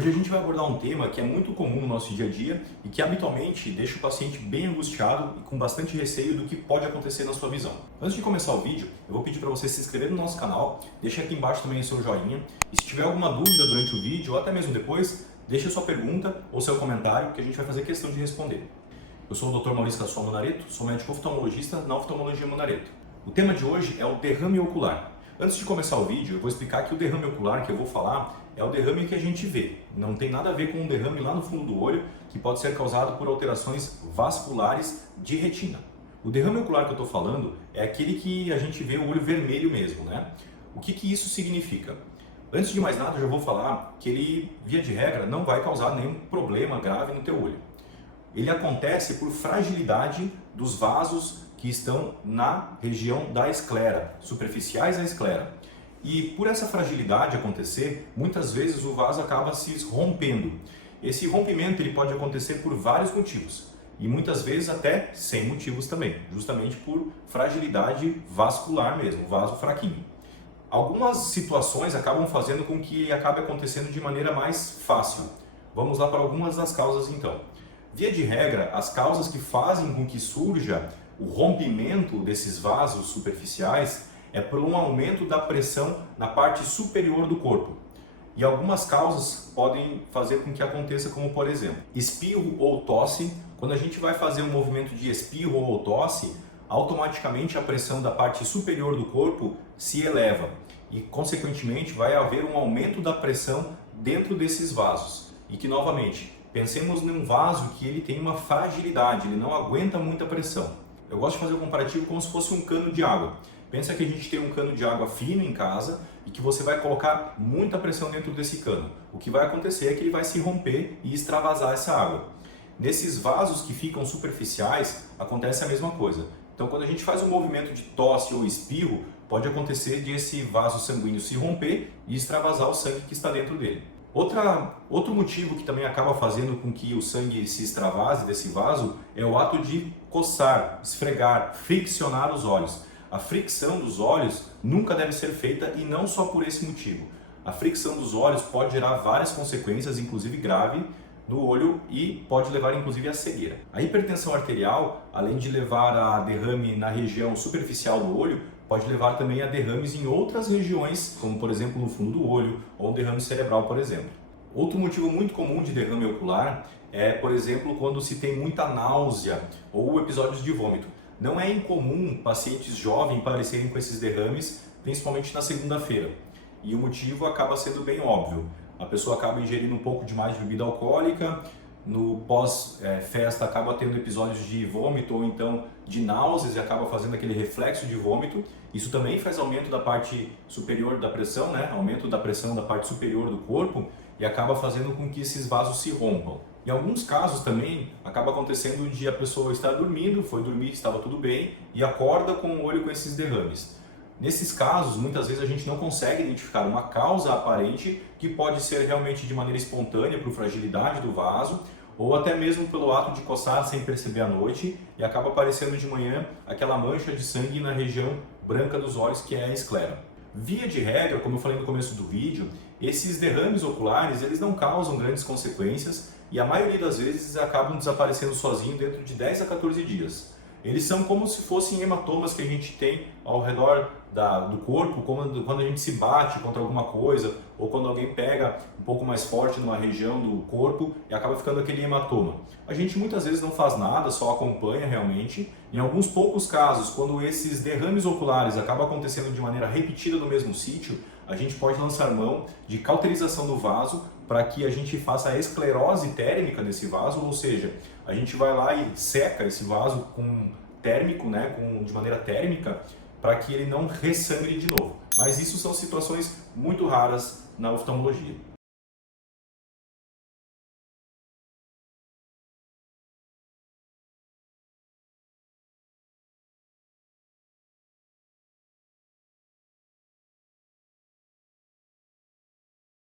Hoje a gente vai abordar um tema que é muito comum no nosso dia a dia e que habitualmente deixa o paciente bem angustiado e com bastante receio do que pode acontecer na sua visão. Antes de começar o vídeo, eu vou pedir para você se inscrever no nosso canal, deixa aqui embaixo também o seu joinha e se tiver alguma dúvida durante o vídeo ou até mesmo depois, deixa a sua pergunta ou seu comentário que a gente vai fazer questão de responder. Eu sou o Dr. Maurício Cassual Monareto, sou médico oftalmologista na Oftalmologia Monareto. O tema de hoje é o derrame ocular. Antes de começar o vídeo, eu vou explicar que o derrame ocular que eu vou falar é o derrame que a gente vê. Não tem nada a ver com um derrame lá no fundo do olho, que pode ser causado por alterações vasculares de retina. O derrame ocular que eu estou falando é aquele que a gente vê o olho vermelho mesmo, né? O que isso significa? Antes de mais nada, eu já vou falar que ele, via de regra, não vai causar nenhum problema grave no teu olho. Ele acontece por fragilidade dos vasos que estão na região da esclera, superficiais da esclera. E por essa fragilidade acontecer, muitas vezes o vaso acaba se rompendo. Esse rompimento ele pode acontecer por vários motivos e muitas vezes até sem motivos também, justamente por fragilidade vascular mesmo, vaso fraquinho. Algumas situações acabam fazendo com que acabe acontecendo de maneira mais fácil. Vamos lá para algumas das causas então. Via de regra, as causas que fazem com que surja o rompimento desses vasos superficiais é por um aumento da pressão na parte superior do corpo. E algumas causas podem fazer com que aconteça, como por exemplo, espirro ou tosse. Quando a gente vai fazer um movimento de espirro ou tosse, automaticamente a pressão da parte superior do corpo se eleva e, consequentemente, vai haver um aumento da pressão dentro desses vasos. E que, novamente, pensemos num vaso que ele tem uma fragilidade, ele não aguenta muita pressão. Eu gosto de fazer um comparativo como se fosse um cano de água. Pensa que a gente tem um cano de água fino em casa e que você vai colocar muita pressão dentro desse cano. O que vai acontecer é que ele vai se romper e extravasar essa água. Nesses vasos que ficam superficiais, acontece a mesma coisa. Então, quando a gente faz um movimento de tosse ou espirro, pode acontecer de esse vaso sanguíneo se romper e extravasar o sangue que está dentro dele. Outro motivo que também acaba fazendo com que o sangue se extravase desse vaso é o ato de coçar, esfregar, friccionar os olhos. A fricção dos olhos nunca deve ser feita e não só por esse motivo. A fricção dos olhos pode gerar várias consequências, inclusive grave, no olho e pode levar inclusive à cegueira. A hipertensão arterial, além de levar a derrame na região superficial do olho, pode levar também a derrames em outras regiões, como por exemplo no fundo do olho ou um derrame cerebral, por exemplo. Outro motivo muito comum de derrame ocular é, por exemplo, quando se tem muita náusea ou episódios de vômito. Não é incomum pacientes jovens parecerem com esses derrames, principalmente na segunda-feira. E o motivo acaba sendo bem óbvio. A pessoa acaba ingerindo um pouco demais de bebida alcoólica, no pós-festa acaba tendo episódios de vômito ou então de náuseas e acaba fazendo aquele reflexo de vômito. Isso também faz aumento da parte superior da pressão, né? Aumento da pressão da parte superior do corpo e acaba fazendo com que esses vasos se rompam. Em alguns casos também acaba acontecendo de a pessoa estar dormindo, foi dormir, estava tudo bem e acorda com o olho com esses derrames. Nesses casos, muitas vezes a gente não consegue identificar uma causa aparente que pode ser realmente de maneira espontânea por fragilidade do vaso ou até mesmo pelo ato de coçar sem perceber à noite e acaba aparecendo de manhã aquela mancha de sangue na região branca dos olhos que é a esclera. Via de regra, como eu falei no começo do vídeo, esses derrames oculares eles não causam grandes consequências e a maioria das vezes acabam desaparecendo sozinho dentro de 10 a 14 dias. Eles são como se fossem hematomas que a gente tem ao redor do corpo, quando a gente se bate contra alguma coisa ou quando alguém pega um pouco mais forte numa região do corpo e acaba ficando aquele hematoma. A gente muitas vezes não faz nada, só acompanha realmente. Em alguns poucos casos, quando esses derrames oculares acabam acontecendo de maneira repetida no mesmo sítio, a gente pode lançar mão de cauterização do vaso para que a gente faça a esclerose térmica desse vaso, ou seja, a gente vai lá e seca esse vaso com térmico, né, de maneira térmica, para que ele não ressangre de novo. Mas isso são situações muito raras na oftalmologia.